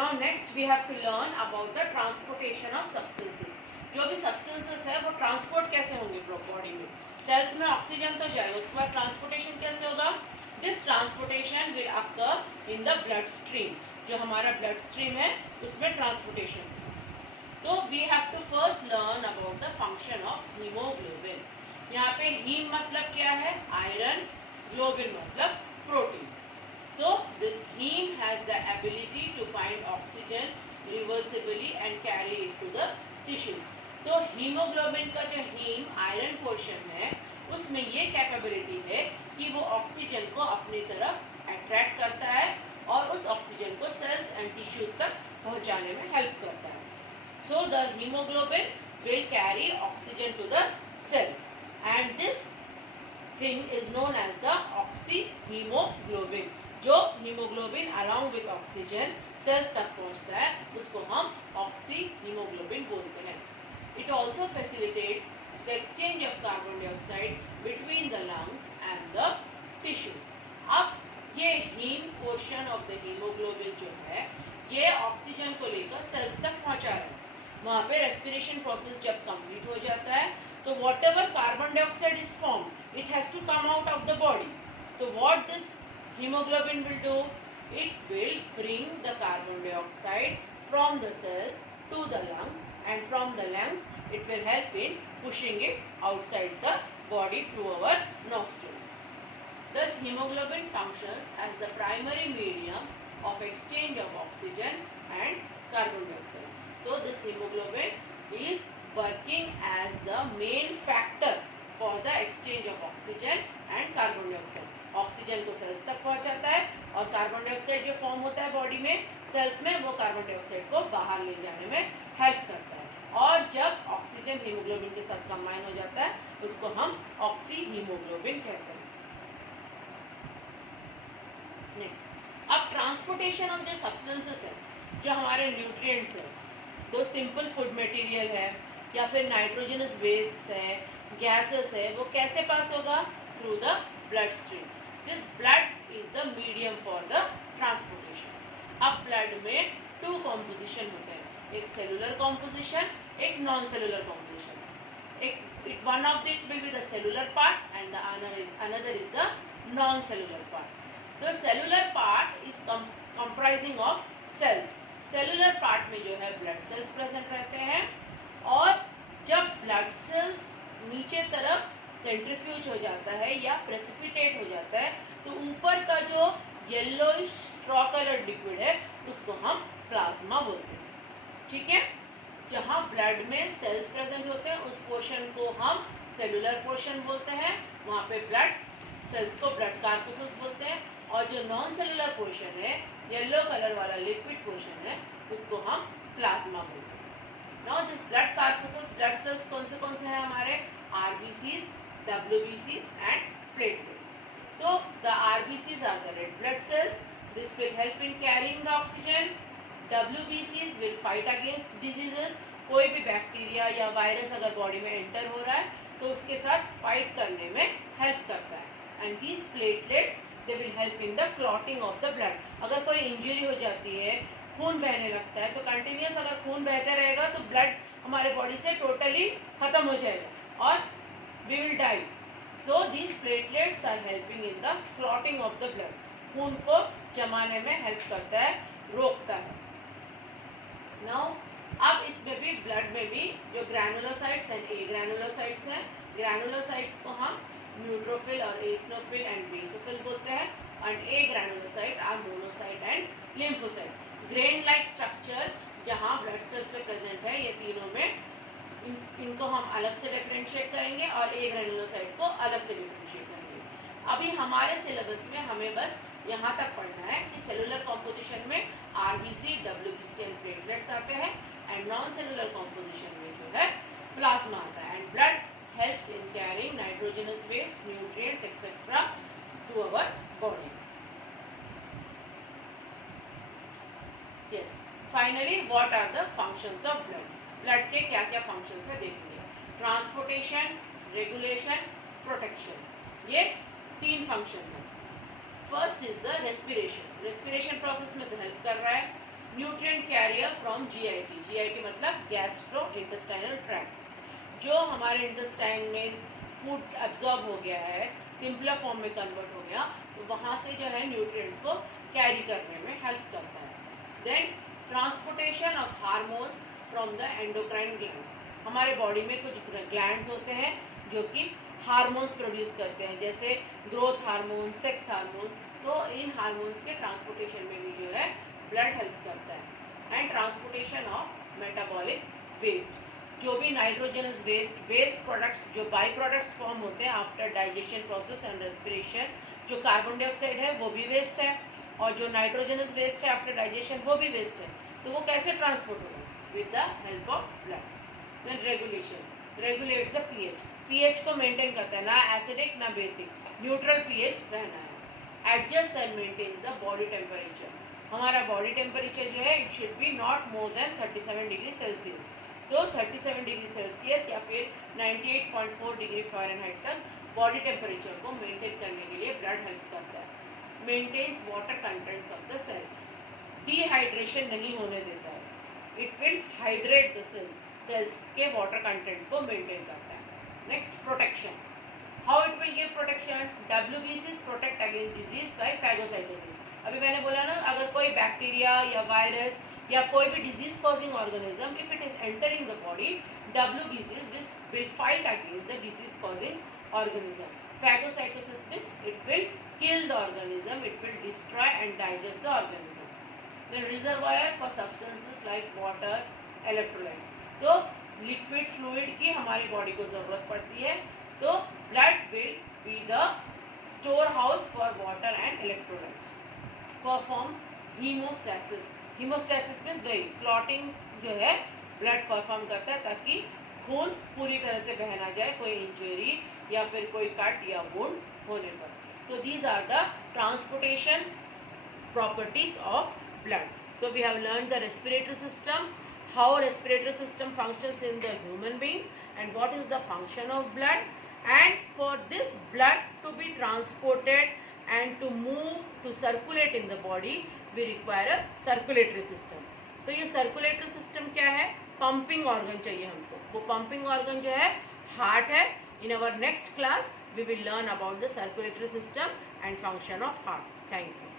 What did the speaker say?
Now next we have to learn about the transportation of substances. जो भी substances है वो ट्रांसपोर्ट कैसे होंगे बॉडी में। सेल्स में ऑक्सीजन तो जाएगा, उसके बाद ट्रांसपोर्टेशन कैसे होगा। This transportation will occur in the blood stream. जो हमारा ब्लड स्ट्रीम है उसमें ट्रांसपोर्टेशन। तो we have to first learn about the function of haemoglobin. यहाँ पे हीम मतलब क्या है, आयरन, ग्लोबिन मतलब protein. So this heme has the ability to find oxygen reversibly and carry it to the tissues. तो haemoglobin का जो haem iron portion है उसमें ये कैपेबिलिटी है कि वो ऑक्सीजन को अपनी तरफ अट्रैक्ट करता है और उस ऑक्सीजन को सेल्स एंड टिश्यूज तक पहुंचाने में हेल्प करता है। So the hemoglobin will carry oxygen to the cell and this thing is known as the oxyhemoglobin। जो haemoglobin along with oxygen cells तक पहुंचता है उसको हम ऑक्सीहीमोग्लोबिन बोलते हैं। It also facilitates the exchange of carbon dioxide between the lungs and the tissues. अब ये haem portion of the haemoglobin जो है ये ऑक्सीजन को लेकर सेल्स तक पहुंचा रहा है। वहाँ पे रेस्पिरेशन प्रोसेस जब कंप्लीट हो जाता है तो what ever carbon dioxide is form it has to come out of the body. तो what this hemoglobin will do, it will bring the carbon dioxide from the cells to the lungs and from the lungs it will help in pushing it outside the body through our nostrils. Thus hemoglobin functions as the primary medium of exchange of oxygen and carbon dioxide. So this hemoglobin is working as the main factor for the exchange of oxygen and carbon dioxide. Oxygen को sales तक पहुंचाता है और carbon dioxide जो form होता है body में sales में वो कार्बन डाइऑक्साइड को बाहर ले जाने में हेल्प करता है। और जब ऑक्सीजन हीमोग्लोबिन के साथ कंबाइन हो जाता है उसको हम ऑक्सीहीमोग्लोबिन कहते हैं। नेक्स्ट, अब ट्रांसपोर्टेशन ऑफ जो सब्सटेंसेस है, जो हमारे न्यूट्रिएंट्स है, दो सिंपल फूड मटेरियल है या फिर नाइट्रोजनस वेस्ट है, गैसेस है, वो कैसे पास होगा, through the blood stream. This blood is the medium for the transportation. अब ब्लड में टू कॉम्पोजिशन होते हैं, एक सेलुलर कॉम्पोजिशन, एक नॉन सेलुलर कॉम्पोजिशन। एक one of it will be the cellular part and the another is the non cellular part. The cellular part is comprising of cells. Cellular part में जो है blood cells present रहते हैं और जब blood cells नीचे तरफ सेंट्रीफ्यूज हो जाता है या प्रेसिपिटेट हो जाता है तो ऊपर का जो येलोइश स्ट्रॉ कलर लिक्विड है उसको हम प्लाज्मा बोलते हैं। ठीक है, जहाँ ब्लड में सेल्स प्रेजेंट होते हैं उस पोर्शन को हम सेलुलर पोर्शन बोलते हैं, वहाँ पे ब्लड सेल्स को ब्लड कार्पसूल्स बोलते हैं और जो नॉन सेलुलर पोर्शन है, येलो कलर वाला लिक्विड पोर्शन है, उसको हम प्लाज्मा बोलते हैं। Now this blood corpuscles, blood cells कौन से हैं हमारे, RBCs, WBCs and platelets. So the RBCs are the red blood cells. This will help in carrying the oxygen. WBCs will fight against diseases. कोई भी bacteria या virus अगर body में enter हो रहा है तो उसके साथ फाइट करने में हेल्प करता है। And these platelets they will help in the clotting of the blood. अगर कोई इंजरी हो जाती है, खून बहने लगता है तो कंटिन्यूस अगर खून बहते रहेगा तो ब्लड हमारे बॉडी से टोटली खत्म हो जाएगा और we will die. So these platelets are helping in the clotting of the blood. खून को जमाने में हेल्प करता है, रोकता है। Now अब इसमें भी ब्लड में भी जो ग्रैनुलोसाइट्स एंड ए ग्रैनुलोसाइट्स हैं, ग्रैनुलोसाइट्स को हम न्यूट्रोफिल और एसिनोफिल एंड बेसोफिल बोलते हैं and a granulocyte are monocyte and lymphocyte. Grain like structure जहाँ ब्लड सेल्स में प्रेजेंट है, ये तीनों में इनको हम अलग से डिफरेंशिएट करेंगे और ए ग्रैनुलोसाइट को अलग से डिफरेंशिएट करेंगे। अभी हमारे सिलेबस में हमें बस यहाँ तक पढ़ना है कि सेलुलर कॉम्पोजिशन में RBC, WBC एंड प्लेटलेट्स आते हैं एंड नॉन सेलुलर कॉम्पोजिशन में जो है प्लाज्मा आता है and blood helps in carrying nitrogenous waste, nutrients etcetera to our body. Yes, finally what are the functions of blood. Blood के क्या क्या फंक्शंस है देखेंगे। ट्रांसपोर्टेशन, रेगुलेशन, प्रोटेक्शन, ये तीन फंक्शन है। First is the respiration. Respiration process में help कर रहा है। Nutrient carrier from GIT. GIT मतलब गैस्ट्रो इंटेस्टाइनल ट्रैक्ट. जो हमारे इंटेस्टाइन में फूड एब्जॉर्ब हो गया है, सिंपलर फॉर्म में कन्वर्ट हो गया, तो वहाँ से जो है न्यूट्रिएंट्स को कैरी करने में हेल्प करता है. Then transportation of hormones from the endocrine glands. हमारे बॉडी में कुछ ग्लैंड्स होते हैं जो कि हार्मोन्स प्रोड्यूस करते हैं, जैसे ग्रोथ हार्मोन, सेक्स हार्मोन्स. तो इन हार्मोन्स के ट्रांसपोर्टेशन में भी जो है ब्लड हेल्प करता है. And transportation of metabolic waste. जो भी नाइट्रोजनस वेस्ट प्रोडक्ट्स, जो बाई प्रोडक्ट्स फॉर्म होते हैं after digestion process and respiration, जो कार्बन डाइऑक्साइड है वो भी वेस्ट है, और जो नाइट्रोजनस वेस्ट है आफ्टर डाइजेशन वो भी वेस्ट है. तो वो कैसे ट्रांसपोर्ट होगा? With the help of blood. Then regulation. Regulates the pH. PH को मेंटेन करता है, ना एसिडिक ना बेसिक, न्यूट्रल पीएच रहना है. Adjust and maintain the body temperature. हमारा बॉडी टेम्परेचर जो है it should be not more than 37 degree Celsius. So 37 degree Celsius या फिर 98.4 डिग्री फ़ारेनहाइट तक बॉडी टेम्परेचर को मेंटेन करने के लिए ब्लड हेल्प करता है. Maintains water contents of the cell. Dehydration नहीं होने देता है. It will hydrate the cells के वाटर कंटेंट को मेंटेन करता है. Next, protection. How it will give protection? WBCs protect against disease bye phagocytosis. अभी मैंने बोला ना, अगर कोई बैक्टीरिया या वायरस या कोई भी disease causing organism if it is entering the body, WBCs will fight against the disease causing organism. Phagocytosis means it will kill the organism, it will destroy and digest the organism. The reservoir for substances like water, electrolytes. तो liquid fluid की हमारी body को ज़रूरत पड़ती है, तो blood will be the store house for water and electrolytes. Performs haemostasis. Haemostasis means वही clotting जो है ब्लड परफॉर्म करता है ताकि खून पूरी तरह से बह ना जाए कोई इंजरी या फिर कोई कट या वुंड होने पर. तो these are the transportation properties of blood. So we have learned the respiratory system, how respiratory system functions in the human beings, and what is the function of blood. And for this blood to be transported and to move, to circulate in the body, we require a circulatory system. तो ये circulatory system क्या है? Pumping organ चाहिए हमको. वो pumping organ जो है heart है. In our next class we will learn about the circulatory system and function of heart. Thank you.